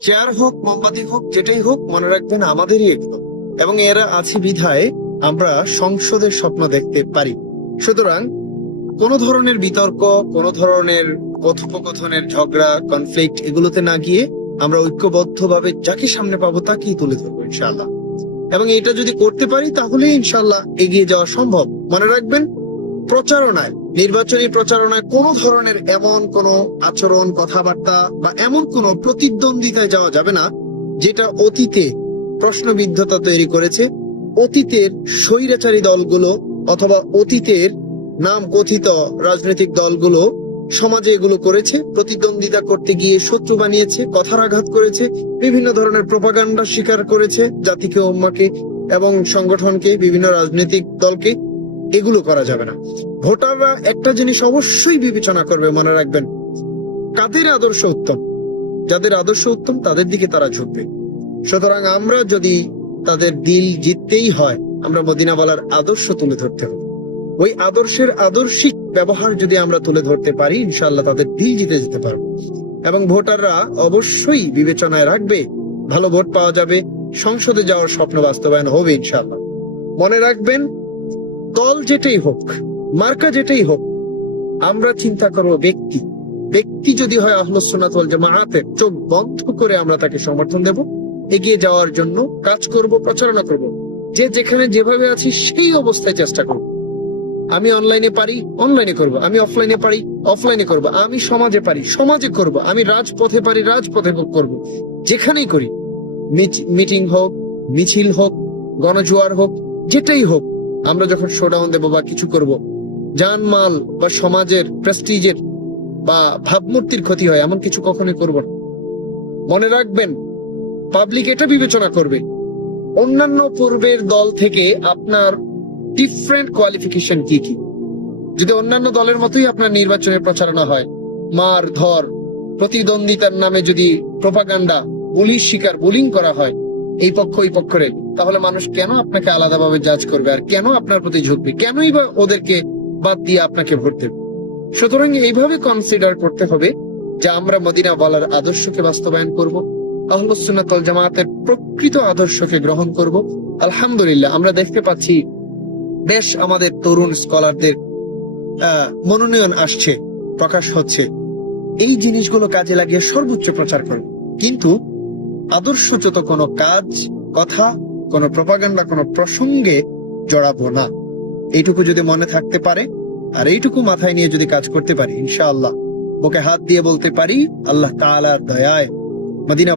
Chair হোক, মোমবাতি হোক, যেটাই হোক, মনে রাখবেন আমাদেরই এগুলো। এবং এরা আছে বিধায় আমরা সংসদের স্বপ্ন দেখতে পারি। সুতরাং কোন ধরনের বিতর্ক, কোন ধরনের কথোপকথনের ঝগড়া কনফ্লিক্ট এগুলোতে না গিয়ে আমরা ঐক্যবদ্ধভাবে যাকে সামনে পাবো তাকেই তুলে ধরবো ইনশাল্লাহ এবং এটা যদি করতে পারি তাহলে ইনশাল্লাহ এগিয়ে যাওয়া সম্ভব। মনে রাখবেন প্রচারণায়, নির্বাচনী প্রচারণায় কোন ধরনের এমন কোন আচরণ, কথাবার্তা বা এমন কোন প্রতিদ্বন্দ্বিতায় যাওয়া যাবে না, যেটা অতীতে প্রশ্নবিদ্ধতা তৈরি করেছে, অতীতের স্বৈরাচারী দলগুলো অথবা অতীতের নাম কথিত রাজনৈতিক দলগুলো সমাজে এগুলো করেছে, প্রতিদ্বন্দ্বিতা করতে গিয়ে শত্রু বানিয়েছে, কথার আঘাত করেছে, বিভিন্ন ধরনের প্রপাগান্ডা স্বীকার করেছে জাতিকে, উম্মাকে এবং সংগঠনকে, বিভিন্ন রাজনৈতিক দলকে এগুলো করা যাবে না। ভোটাররা একটা জিনিস অবশ্যই বিবেচনা করবে, মনে রাখবেন। কাদের আদর্শ উত্তম? যাদের আদর্শ উত্তম, তাদের দিকে তারা ঝুঁকবে। সুতরাং আমরা যদি তাদের দিল জিততেই হয়, আমরা মদিনাওয়ালার আদর্শ তুলে ধরতে হবে। ওই আদর্শের আদর্শিক ব্যবহার যদি আমরা তুলে ধরতে পারি ইনশাল্লাহ তাদের দিল জিতে যেতে পারব। এবং ভোটাররা অবশ্যই বিবেচনায় রাখবে, ভালো ভোট পাওয়া যাবে, সংসদে যাওয়ার স্বপ্ন বাস্তবায়ন হবে ইনশাল্লাহ মনে রাখবেন দল যেটাই হোক, মার্কা যেটাই হোক, আমরা চিন্তা করব ব্যক্তি। ব্যক্তি যদি হয় আহলুসুন্নাত ওয়াল জামাআতের, চোখ বন্ধ করে আমরা তাকে সমর্থন দেব, এগিয়ে যাওয়ার জন্য কাজ করব, প্রচারণা করব। যে যেখানে যেভাবে আছি সেই অবস্থায় চেষ্টা করব। আমি অনলাইনে পারি, অনলাইনে করব। আমি অফলাইনে পারি, অফলাইনে করব। আমি সমাজে পারি, সমাজে করব। আমি রাজপথে পারি, রাজপথে করব। যেখানেই করি মিটিং হোক, মিছিল হোক, গণজোয়ার হোক, যেটাই হোক আমরা যখন শোডাউন দেব বা কিছু করব, জানমাল বা সমাজের প্রেস্টিজের বা ভাবমূর্তির ক্ষতি হয়, এমন কিছু কখনোই করব না। মনে রাখবেন পাবলিক এটা বিবেচনা করবে। অন্যান্য পূর্বের দল থেকে আপনার ডিফারেন্ট কোয়ালিফিকেশন কি কি? যদি অন্যান্য দলের মতোই আপনার নির্বাচনের প্রচারণা হয়, মার, ধর, প্রতিদ্বন্দ্বিতার নামে যদি প্রপাগান্ডা বুলির শিকার বুলিং করা হয় এই পক্ষ এই পক্ষরে। তাহলে মানুষ কেন আপনাকে আলাদাভাবে জাজ করবে? আর কেন আপনার প্রতি ঝুঁকবে? কেনই বা ওদেরকে বাদ দিয়ে আপনাকে ভোট দেবে? সুতরাং এইভাবে কনসিডার করতে হবে যে আমরা মদিনা বলার আদর্শকে বাস্তবায়ন করব জামাতের প্রকৃত আদর্শকে গ্রহণ করব। আলহামদুলিল্লাহ, আমরা দেখতে পাচ্ছি বেশ আমাদের তরুণ স্কলারদের মনোনয়ন আসছে, প্রকাশ হচ্ছে। এই জিনিসগুলো কাজে লাগিয়ে সর্বোচ্চ প্রচার করব। কিন্তু আদর্শচ্যুত কোনো কাজ, কথা, কোনো প্রপাগান্ডা, কোনো প্রসঙ্গে জড়াবো না। এইটুকু যদি মনে থাকতে পারে, আর এইটুকু মাথায় নিয়ে যদি কাজ করতে পারি, ইনশাআল্লাহ ওকে হাত দিয়ে বলতে পারি, আল্লাহ তালার দয়ায়, মদিনা